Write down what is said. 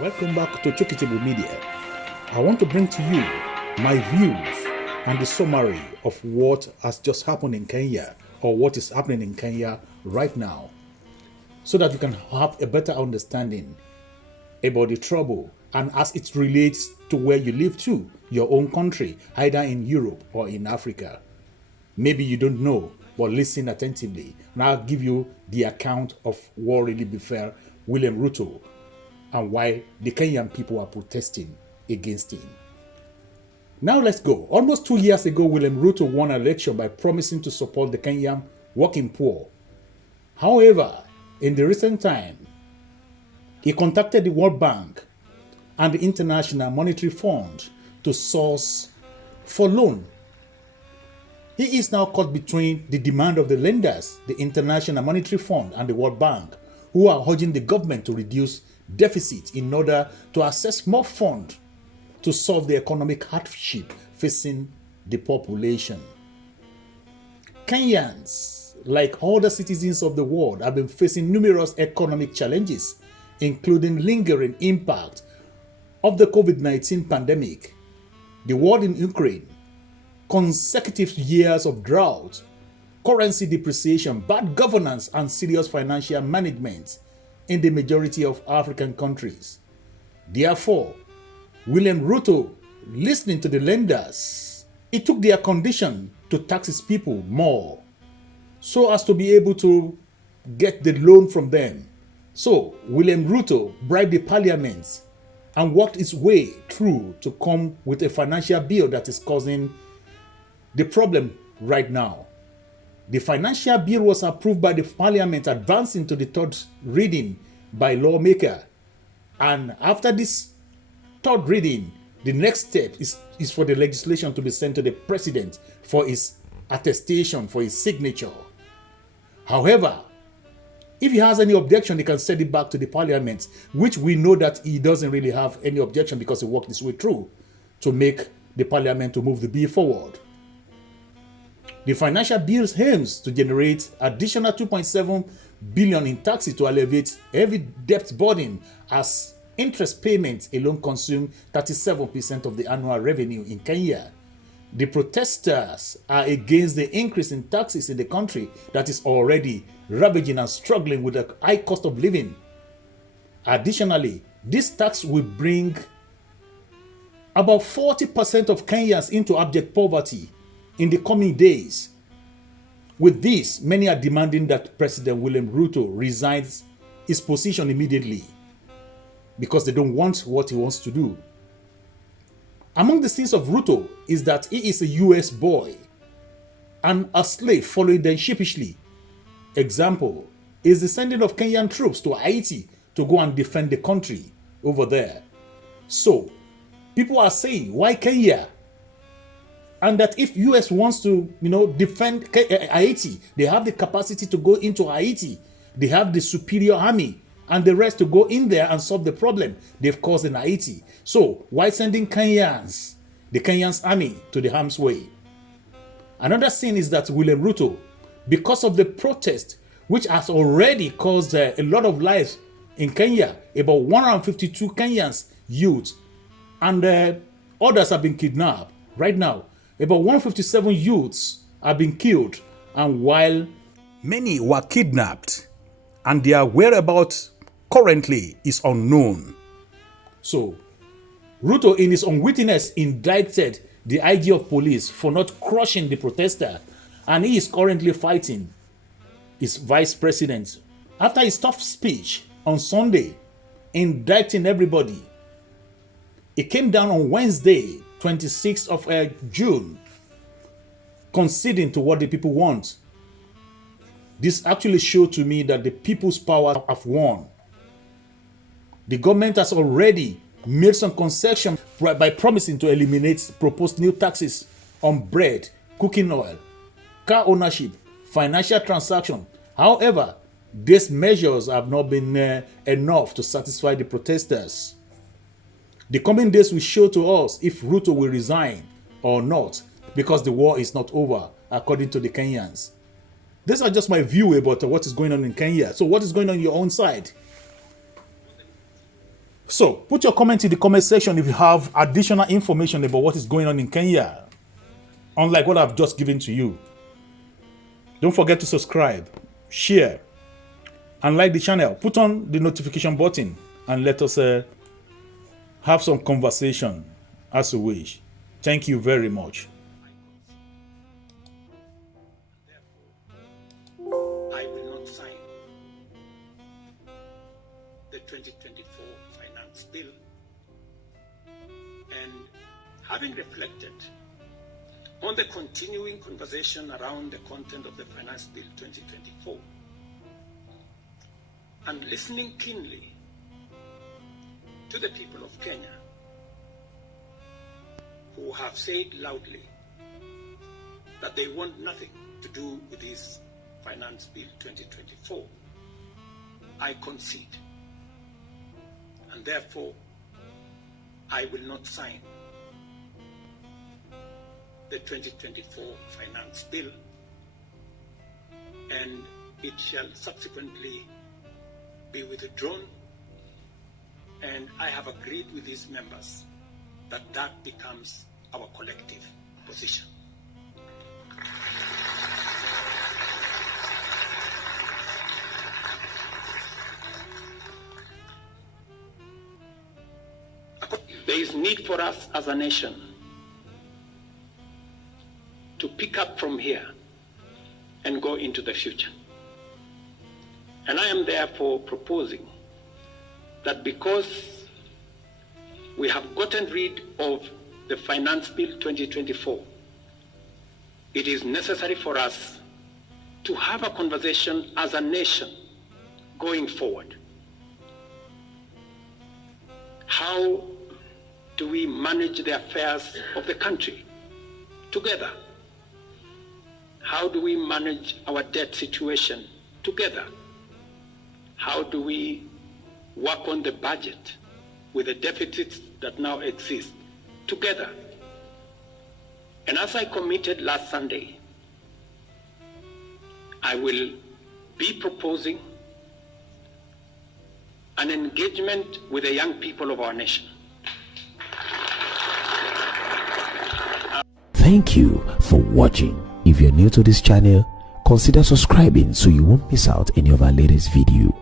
Welcome back to Chokitable Media. I want to bring to you my views and the summary of what has just happened in Kenya or what is happening in Kenya right now so that you can have a better understanding about the trouble and as it relates to where you live too, your own country, either in Europe or in Africa. Maybe you don't know, but listen attentively and I'll give you the account of what really befell William Ruto and why the Kenyan people are protesting against him. Now let's go. Almost 2 years ago, William Ruto won an election by promising to support the Kenyan working poor. However, in the recent time, he contacted the World Bank and the International Monetary Fund to source for loan. He is now caught between the demand of the lenders, the International Monetary Fund and the World Bank, who are urging the government to reduce deficit in order to access more funds to solve the economic hardship facing the population. Kenyans, like other citizens of the world, have been facing numerous economic challenges, including lingering impact of the COVID-19 pandemic, the war in Ukraine, consecutive years of drought, currency depreciation, bad governance, and serious financial management in the majority of African countries. Therefore, William Ruto, listening to the lenders, he took their condition to tax his people more so as to be able to get the loan from them. So, William Ruto bribed the parliament and worked his way through to come with a financial bill that is causing the problem right now. The financial bill was approved by the parliament, advancing to the third reading by lawmaker. And after this third reading, the next step is for the legislation to be sent to the president for his attestation, for his signature. However, if he has any objection, he can send it back to the parliament, which we know that he doesn't really have any objection because he worked his way through to make the parliament to move the bill forward. The financial bill aims to generate additional 2.7 billion in taxes to alleviate heavy debt burden, as interest payments alone consume 37% of the annual revenue in Kenya. The protesters are against the increase in taxes in the country that is already ravaging and struggling with a high cost of living. Additionally, this tax will bring about 40% of Kenyans into abject poverty in the coming days. With this, many are demanding that President William Ruto resigns his position immediately because they don't want what he wants to do. Among the sins of Ruto is that he is a US boy and a slave following them sheepishly. Example is the sending of Kenyan troops to Haiti to go and defend the country over there. So, people are saying, why Kenya? And that if US wants to, defend Haiti, they have the capacity to go into Haiti. They have the superior army and the rest to go in there and solve the problem they've caused in Haiti. So why sending Kenyans, the Kenyans army, to the harm's way? Another sin is that William Ruto, because of the protest, which has already caused a lot of lives in Kenya, about 152 Kenyans youth, and others have been kidnapped right now. About 157 youths have been killed, and while many were kidnapped and their whereabouts currently is unknown. So, Ruto in his unwittiness indicted the IG of police for not crushing the protester, and he is currently fighting his vice president after his tough speech on Sunday, indicting everybody. It came down on Wednesday, 26th of June, conceding to what the people want. This actually showed to me that the people's power have won. The government has already made some concession by promising to eliminate proposed new taxes on bread, cooking oil, car ownership, financial transaction. However, these measures have not been enough to satisfy the protesters. The coming days will show to us if Ruto will resign or not, because the war is not over, according to the Kenyans. These are just my view about what is going on in Kenya. So what is going on your own side? So put your comment in the comment section if you have additional information about what is going on in Kenya, unlike what I've just given to you. Don't forget to subscribe, share, and like the channel. Put on the notification button and let us have some conversation as you wish. Thank you very much. I will not sign the 2024 finance bill, and having reflected on the continuing conversation around the content of the finance bill 2024 and listening keenly to the people of Kenya who have said loudly that they want nothing to do with this finance bill 2024, I concede, and therefore I will not sign the 2024 finance bill, and it shall subsequently be withdrawn, and I have agreed with these members that that becomes our collective position. There is need for us as a nation to pick up from here and go into the future. And I am therefore proposing that because we have gotten rid of the Finance Bill 2024, it is necessary for us to have a conversation as a nation going forward. How do we manage the affairs of the country together? How do we manage our debt situation together? How do we work on the budget with the deficits that now exist together? And as I committed last Sunday, I will be proposing an engagement with the young people of our nation. Thank you for watching. If you're new to this channel, consider subscribing so you won't miss out any of our latest video.